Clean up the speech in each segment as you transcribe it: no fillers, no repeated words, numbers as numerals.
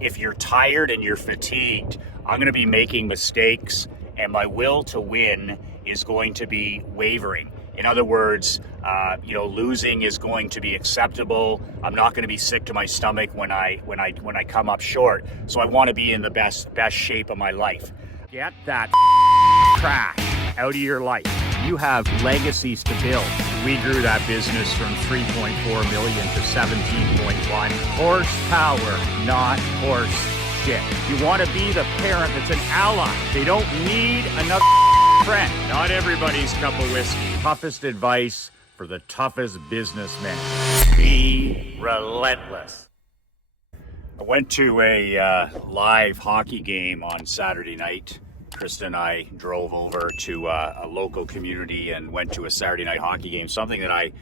if you're tired and you're fatigued, I'm going to be making mistakes, and my will to win is going to be wavering. In other words, losing is going to be acceptable. I'm not going to be sick to my stomach when I come up short. So I want to be in the best shape of my life. Get that trash out of your life. You have legacies to build. We grew that business from 3.4 million to 17.1. Horsepower, not horse shit. You want to be the parent that's an ally. They don't need another friend. Not everybody's cup of whiskey. Toughest advice for the toughest businessmen. Be relentless. I went to a live hockey game on Saturday night. Krista and I drove over to a local community and went to a Saturday night hockey game, something that I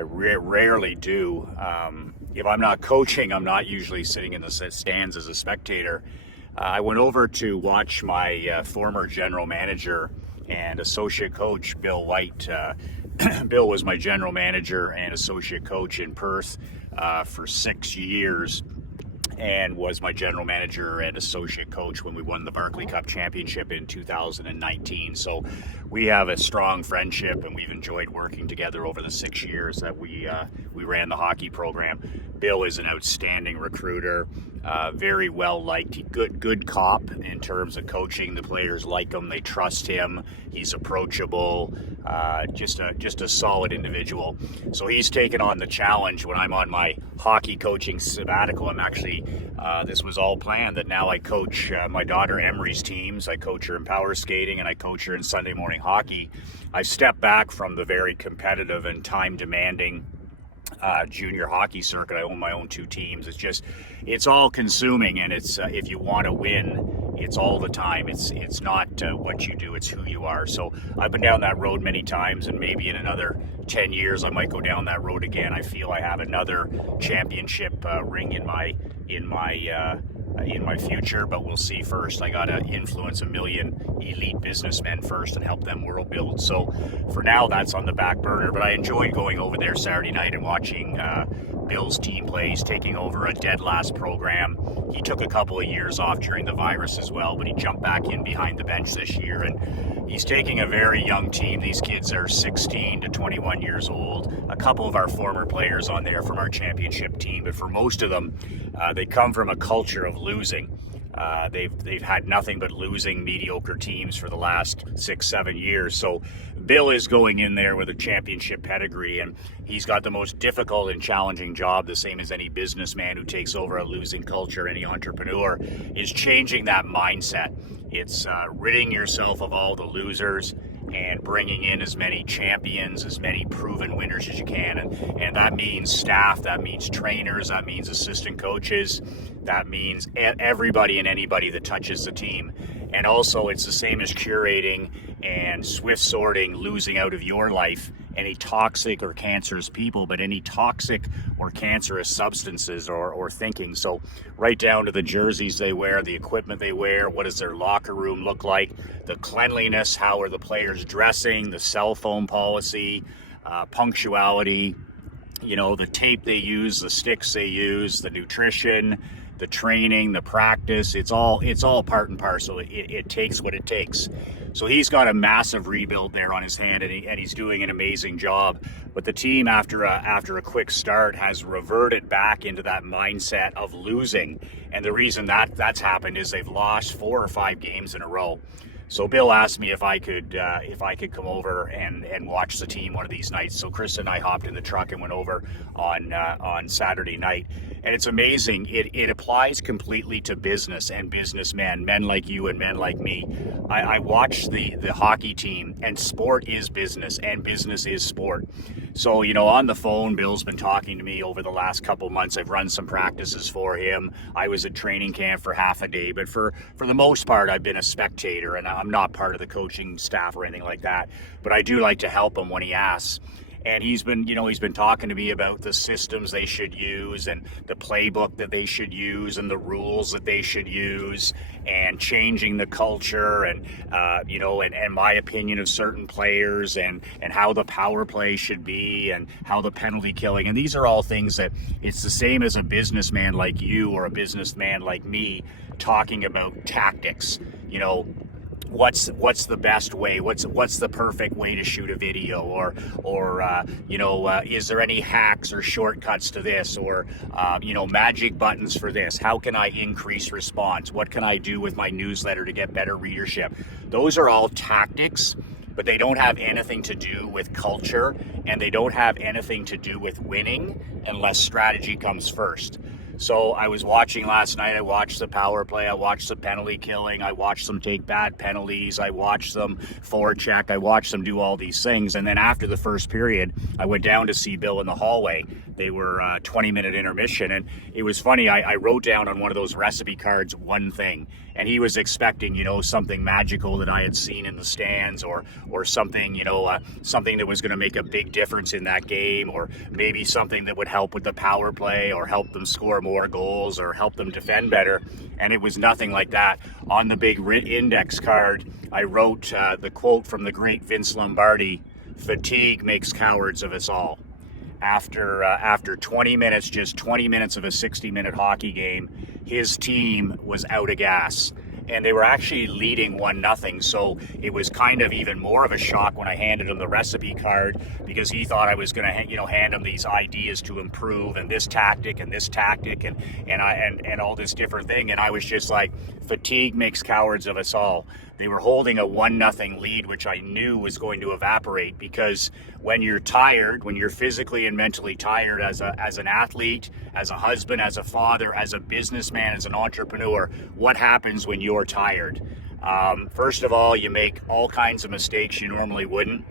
rarely do. If I'm not coaching, I'm not usually sitting in the stands as a spectator. I went over to watch my former general manager and associate coach, Bill White. Bill was my general manager and associate coach in Perth for 6 years, and was my general manager and associate coach when we won the Barclay Cup Championship in 2019. So we have a strong friendship, and we've enjoyed working together over the 6 years that we ran the hockey program. Bill is an outstanding recruiter, very well liked, good cop in terms of coaching. The players like him, they trust him. He's approachable, just a solid individual. So he's taken on the challenge when I'm on my hockey coaching sabbatical. I'm actually, this was all planned, that now I coach my daughter Emery's teams. I coach her in power skating and I coach her in Sunday morning hockey. I stepped back from the very competitive and time demanding junior hockey circuit. I own my own 2 teams. It's all consuming, and it's if you want to win, it's all the time. It's not what you do, it's who you are. So I've been down that road many times, and maybe in another 10 years I might go down that road again. I feel I have another championship ring in my future, but we'll see. First, I got to influence 1 million elite businessmen first and help them world build. So for now, that's on the back burner, but I enjoyed going over there Saturday night and watching Bill's team play. He's taking over a dead last program. He took a couple of years off during the virus as well, but he jumped back in behind the bench this year, and he's taking a very young team. These kids are 16 to 21 years old. A couple of our former players on there from our championship team, but for most of them, they come from a culture of losing. They've had nothing but losing mediocre teams for the last 6-7 years. So Bill is going in there with a championship pedigree, and he's got the most difficult and challenging job, the same as any businessman who takes over a losing culture, any entrepreneur, is changing that mindset. It's ridding yourself of all the losers and bringing in as many champions, as many proven winners as you can. And that means staff, that means trainers, that means assistant coaches, that means everybody and anybody that touches the team. And also, it's the same as curating and swift sorting, losing out of your life any toxic or cancerous people, but any toxic or cancerous substances or thinking. So right down to the jerseys they wear, the equipment they wear, what does their locker room look like, the cleanliness, how are the players dressing, the cell phone policy, punctuality, the tape they use, the sticks they use, the nutrition, the training, the practice. It's all part and parcel. It takes what it takes. So he's got a massive rebuild there on his hand, and he's doing an amazing job. But the team, after a quick start, has reverted back into that mindset of losing. And the reason that's happened is they've lost 4 or 5 games in a row. So Bill asked me if I could come over and watch the team one of these nights. So Chris and I hopped in the truck and went over on Saturday night. And it's amazing. It applies completely to business and businessmen, men like you and men like me. I watch the hockey team, and sport is business and business is sport. So, on the phone, Bill's been talking to me over the last couple months. I've run some practices for him. I was at training camp for half a day, but for the most part, I've been a spectator, and I'm not part of the coaching staff or anything like that. But I do like to help him when he asks. And he's been talking to me about the systems they should use and the playbook that they should use and the rules that they should use and changing the culture and my opinion of certain players and how the power play should be and how the penalty killing. And these are all things that it's the same as a businessman like you or a businessman like me talking about tactics. What's the best way? What's the perfect way to shoot a video? Or is there any hacks or shortcuts to this? Or magic buttons for this? How can I increase response? What can I do with my newsletter to get better readership? Those are all tactics, but they don't have anything to do with culture, and they don't have anything to do with winning unless strategy comes first. So I was watching last night, I watched the power play, I watched the penalty killing, I watched them take bad penalties, I watched them forecheck, I watched them do all these things. And then after the first period, I went down to see Bill in the hallway. They were 20-minute intermission. And it was funny, I wrote down on one of those recipe cards one thing. And he was expecting, something magical that I had seen in the stands or something, something that was going to make a big difference in that game, or maybe something that would help with the power play or help them score more goals or help them defend better. And it was nothing like that. On the big index card, I wrote the quote from the great Vince Lombardi: "Fatigue makes cowards of us all." After 20 minutes, just 20 minutes of a 60-minute hockey game, his team was out of gas. And they were actually leading 1-0, so it was kind of even more of a shock when I handed him the recipe card, because he thought I was going to, hand him these ideas to improve and this tactic and all this different thing. And I was just like, fatigue makes cowards of us all. They were holding a 1-0 lead, which I knew was going to evaporate, because when you're tired, when you're physically and mentally tired as an athlete, as a husband, as a father, as a businessman, as an entrepreneur, what happens when you're tired? First of all, you make all kinds of mistakes you normally wouldn't.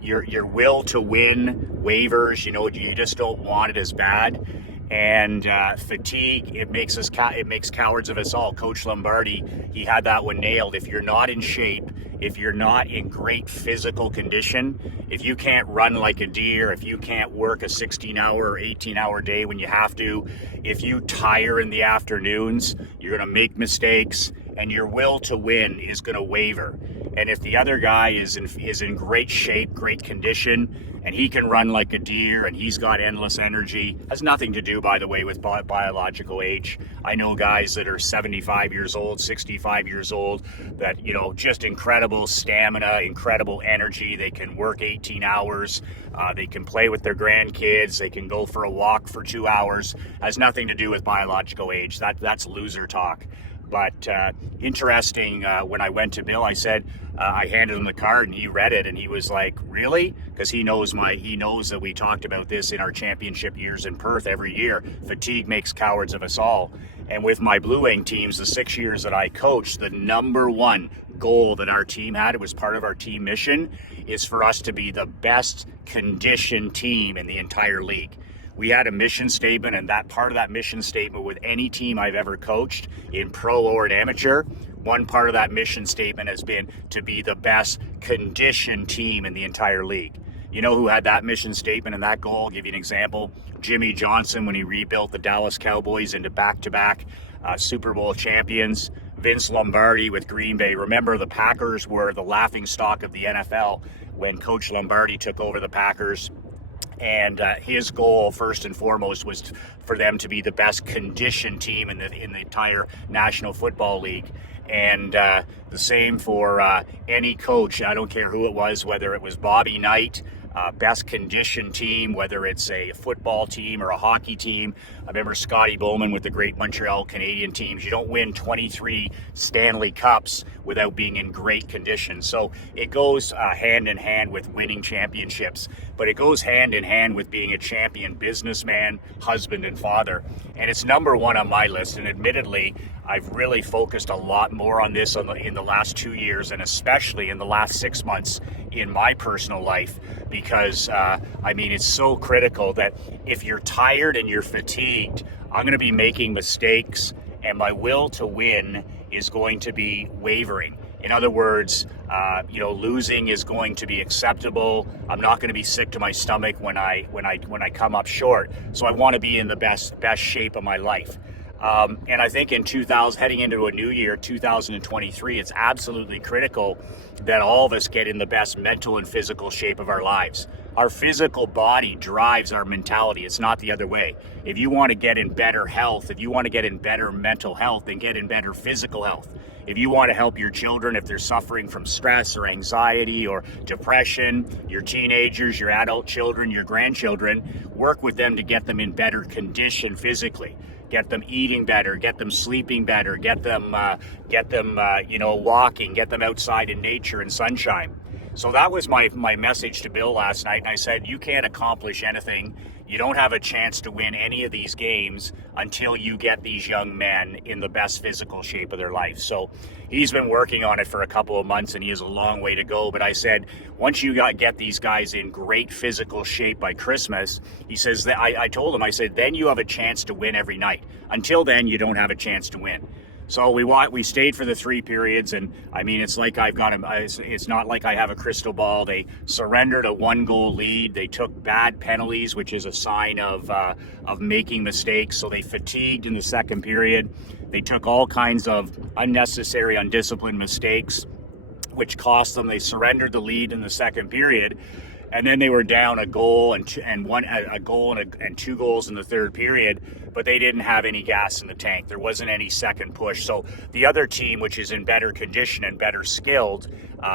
Your will to win wavers. You just don't want it as bad. And fatigue, it makes cowards of us all. Coach Lombardi, he had that one nailed. If you're not in shape, if you're not in great physical condition, if you can't run like a deer, if you can't work a 16-hour or 18-hour day when you have to, if you tire in the afternoons, you're going to make mistakes, and your will to win is going to waver. And if the other guy is in great shape, great condition, and he can run like a deer and he's got endless energy, has nothing to do, by the way, with biological age. I know guys that are 75 years old, 65 years old, that, just incredible stamina, incredible energy. They can work 18 hours. They can play with their grandkids. They can go for a walk for 2 hours. Has nothing to do with biological age. That's loser talk. But interesting, when I went to Bill, I said, I handed him the card and he read it and he was like, really? Because he knows that we talked about this in our championship years in Perth every year. Fatigue makes cowards of us all. And with my Blue Wing teams, the 6 years that I coached, the number one goal that our team had, it was part of our team mission, is for us to be the best conditioned team in the entire league. We had a mission statement, and that part of that mission statement with any team I've ever coached, in pro or in amateur, one part of that mission statement has been to be the best conditioned team in the entire league. You know who had that mission statement and that goal? I'll give you an example. Jimmy Johnson, when he rebuilt the Dallas Cowboys into back-to-back Super Bowl champions. Vince Lombardi with Green Bay. Remember, the Packers were the laughingstock of the NFL when Coach Lombardi took over the Packers. And his goal, first and foremost, was for them to be the best conditioned team in the entire National Football League. And the same for any coach. I don't care who it was, whether it was Bobby Knight, best conditioned team, whether it's a football team or a hockey team. I remember Scotty Bowman with the great Montreal Canadian teams. You don't win 23 Stanley Cups without being in great condition. So it goes hand in hand with winning championships, but it goes hand in hand with being a champion businessman, husband, and father. And it's number one on my list. And admittedly, I've really focused a lot more on this in the last 2 years, and especially in the last 6 months in my personal life, because it's so critical that if you're tired and you're fatigued, I'm going to be making mistakes, and my will to win is going to be wavering. In other words, losing is going to be acceptable. I'm not going to be sick to my stomach when I come up short. So I want to be in the best shape of my life. And I think in heading into a new year, 2023, it's absolutely critical that all of us get in the best mental and physical shape of our lives. Our physical body drives our mentality. It's not the other way. If you want to get in better health, if you want to get in better mental health, then get in better physical health. If you want to help your children, if they're suffering from stress or anxiety or depression, your teenagers, your adult children, your grandchildren, work with them to get them in better condition physically. Get them eating better, get them sleeping better, get them walking, get them outside in nature and sunshine. So that was my message to Bill last night. And I said, you can't accomplish anything. You don't have a chance to win any of these games until you get these young men in the best physical shape of their life. So he's been working on it for a couple of months and he has a long way to go. But I said, once you get these guys in great physical shape by Christmas, he says that I told him, I said, then you have a chance to win every night. Until then, you don't have a chance to win. So we stayed for the 3 periods, and I mean, it's like it's not like I have a crystal ball. They surrendered a 1-goal lead. They took bad penalties, which is a sign of making mistakes. So they fatigued in the 2nd period. They took all kinds of unnecessary, undisciplined mistakes, which cost them. They surrendered the lead in the 2nd period. And then they were down a goal and 2 goals in the 3rd period, but they didn't have any gas in the tank. There wasn't any second push. So the other team, which is in better condition and better skilled,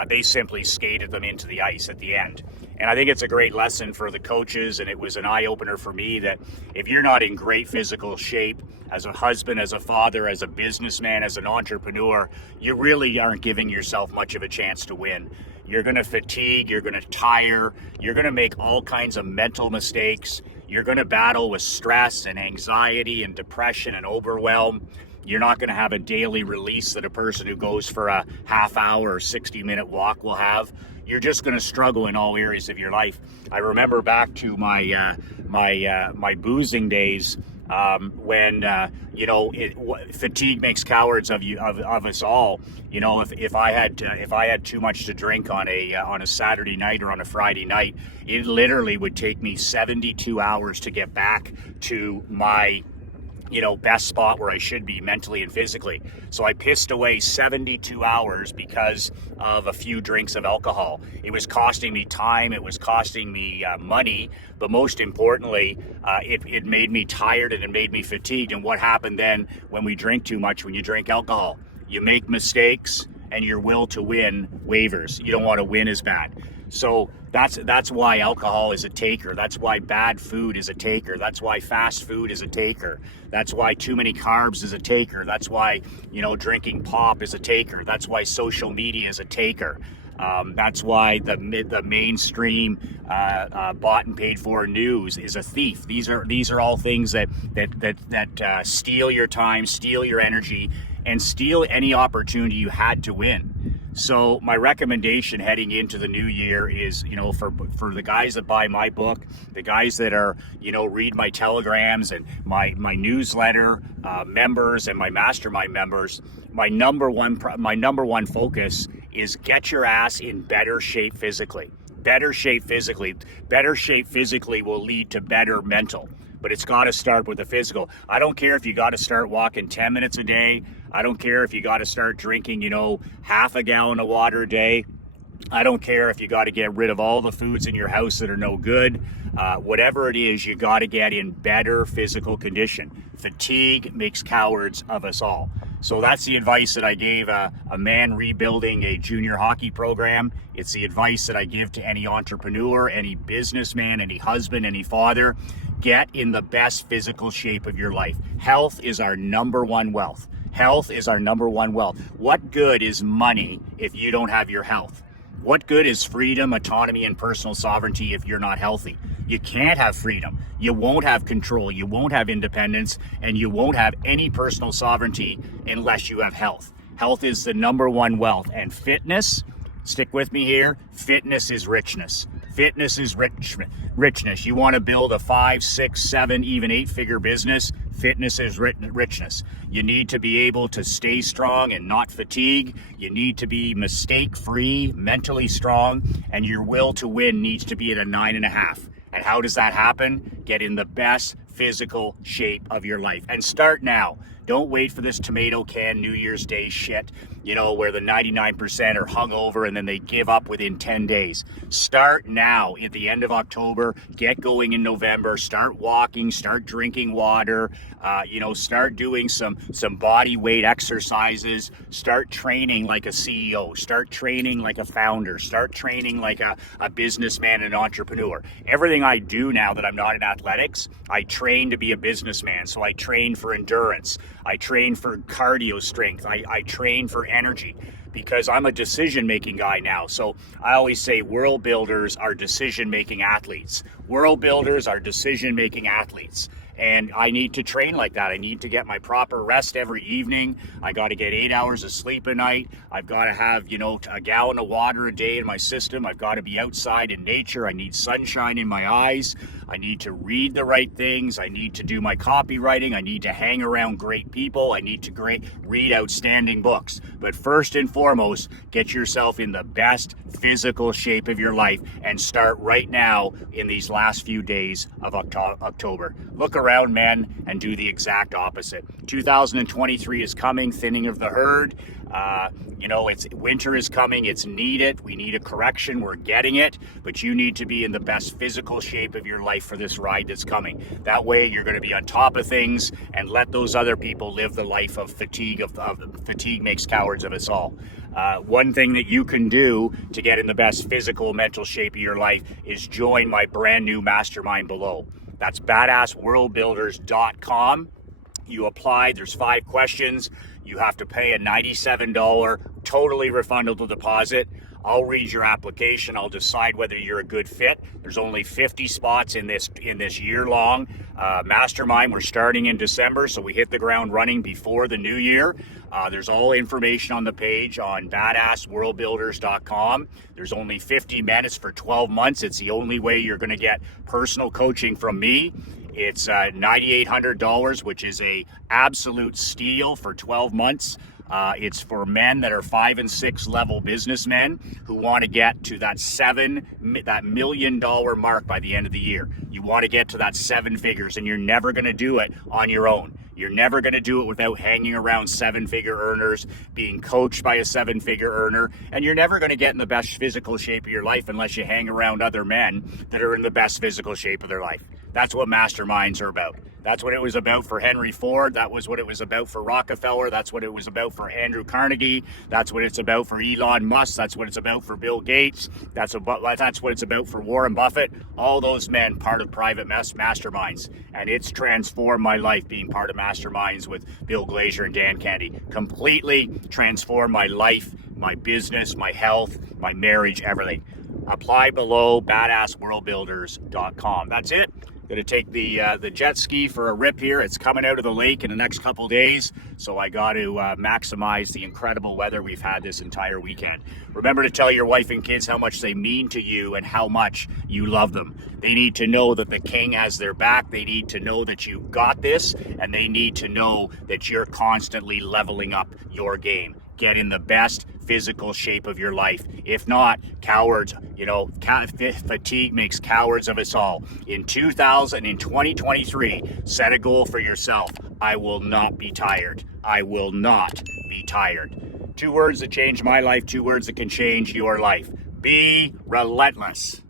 they simply skated them into the ice at the end. And I think it's a great lesson for the coaches, and it was an eye-opener for me that if you're not in great physical shape as a husband, as a father, as a businessman, as an entrepreneur, you really aren't giving yourself much of a chance to win. You're going to fatigue, you're going to tire, you're going to make all kinds of mental mistakes, you're going to battle with stress and anxiety and depression and overwhelm. You're not going to have a daily release that a person who goes for a half-hour or 60-minute walk will have. You're just going to struggle in all areas of your life. I remember back to my boozing days when fatigue makes cowards of us all. You know, if I had too much to drink on a Saturday night or on a Friday night, it literally would take me 72 hours to get back to my best spot where I should be mentally and physically. So I pissed away 72 hours because of a few drinks of alcohol. It was costing me time, it was costing me money, but most importantly, it made me tired and it made me fatigued. And what happened then when we drink too much, when you drink alcohol? You make mistakes and your will to win wavers. You don't want to win as bad. So that's why alcohol is a taker. That's why bad food is a taker. That's why fast food is a taker. That's why too many carbs is a taker. That's why, drinking pop is a taker. That's why social media is a taker. That's why the mainstream bought and paid for news is a thief. These are all things that steal your time, steal your energy, and steal any opportunity you had to win. So my recommendation heading into the new year is, for the guys that buy my book, the guys that are, read my telegrams and my newsletter members and my mastermind members, my number one focus is get your ass in better shape physically. Better shape physically. Better shape physically will lead to better mental. But it's got to start with the physical. I don't care if you got to start walking 10 minutes a day. I don't care if you got to start drinking, half a gallon of water a day. I don't care if you got to get rid of all the foods in your house that are no good. Whatever it is, you got to get in better physical condition. Fatigue makes cowards of us all. So that's the advice that I gave a man rebuilding a junior hockey program. It's the advice that I give to any entrepreneur, any businessman, any husband, any father. Get in the best physical shape of your life. Health is our number one wealth. Health is our number one wealth. What good is money if you don't have your health? What good is freedom, autonomy, and personal sovereignty if you're not healthy? You can't have freedom. You won't have control. You won't have independence, and you won't have any personal sovereignty unless you have health. Health is the number one wealth. And fitness, stick with me here, fitness is richness. Fitness is richness. You want to build a 5, 6, 7, even 8-figure business. Fitness is richness. You need to be able to stay strong and not fatigue. You need to be mistake-free, mentally strong, and your will to win needs to be at a 9.5. And how does that happen? Get in the best physical shape of your life. And start now. Don't wait for this tomato can New Year's Day shit, where the 99% are hungover and then they give up within 10 days. Start now at the end of October. Get going in November. Start walking. Start drinking water. Start doing some body weight exercises. Start training like a CEO. Start training like a founder. Start training like a businessman and entrepreneur. Everything I do now that I'm not in athletics, I train to be a businessman. So I train for endurance. I train for cardio strength. I train for energy because I'm a decision-making guy now. So I always say world builders are decision-making athletes. World builders are decision-making athletes. And I need to train like that. I need to get my proper rest every evening. I got to get 8 hours of sleep a night. I've got to have, a gallon of water a day in my system. I've got to be outside in nature. I need sunshine in my eyes. I need to read the right things. I need to do my copywriting. I need to hang around great people. I need to read outstanding books. But first and foremost, get yourself in the best physical shape of your life and start right now in these last few days of October. Look around, men, and do the exact opposite. 2023 is coming, thinning of the herd. Winter is coming. It's needed. We need a correction. We're getting it. But you need to be in the best physical shape of your life for this ride that's coming. That way, you're going to be on top of things and let those other people live the life of fatigue. Fatigue makes cowards of us all. One thing that you can do to get in the best physical, mental shape of your life is join my brand new mastermind below. That's badassworldbuilders.com. You apply. There's 5 questions. You have to pay a $97 totally refundable deposit. I'll read your application. I'll decide whether you're a good fit. There's only 50 spots in this year-long mastermind. We're starting in December, so we hit the ground running before the new year. There's all information on the page on badassworldbuilders.com. There's only 50 minutes for 12 months. It's the only way you're going to get personal coaching from me. It's $9,800, which is a absolute steal for 12 months. It's for men that are 5 and 6 level businessmen who want to get to that $1 million mark by the end of the year. You want to get to that 7 figures, and you're never going to do it on your own. You're never going to do it without hanging around 7-figure earners, being coached by a 7-figure earner, and you're never going to get in the best physical shape of your life unless you hang around other men that are in the best physical shape of their life. That's what masterminds are about. That's what it was about for Henry Ford. That was what it was about for Rockefeller. That's what it was about for Andrew Carnegie. That's what it's about for Elon Musk. That's what it's about for Bill Gates. That's what it's about for Warren Buffett. All those men part of private masterminds. And it's transformed my life being part of masterminds with Bill Glazier and Dan Kennedy. Completely transformed my life, my business, my health, my marriage, everything. Apply below, badassworldbuilders.com. That's it. Going to take the jet ski for a rip here. It's coming out of the lake in the next couple days, so I got to maximize the incredible weather we've had this entire weekend. Remember to tell your wife and kids how much they mean to you and how much you love them. They need to know that the king has their back. They need to know that you got this, and they need to know that you're constantly leveling up your game. Get in the best physical shape of your life. If not, cowards, fatigue makes cowards of us all. In 2023, set a goal for yourself. I will not be tired. I will not be tired. 2 words that changed my life, 2 words that can change your life. Be relentless.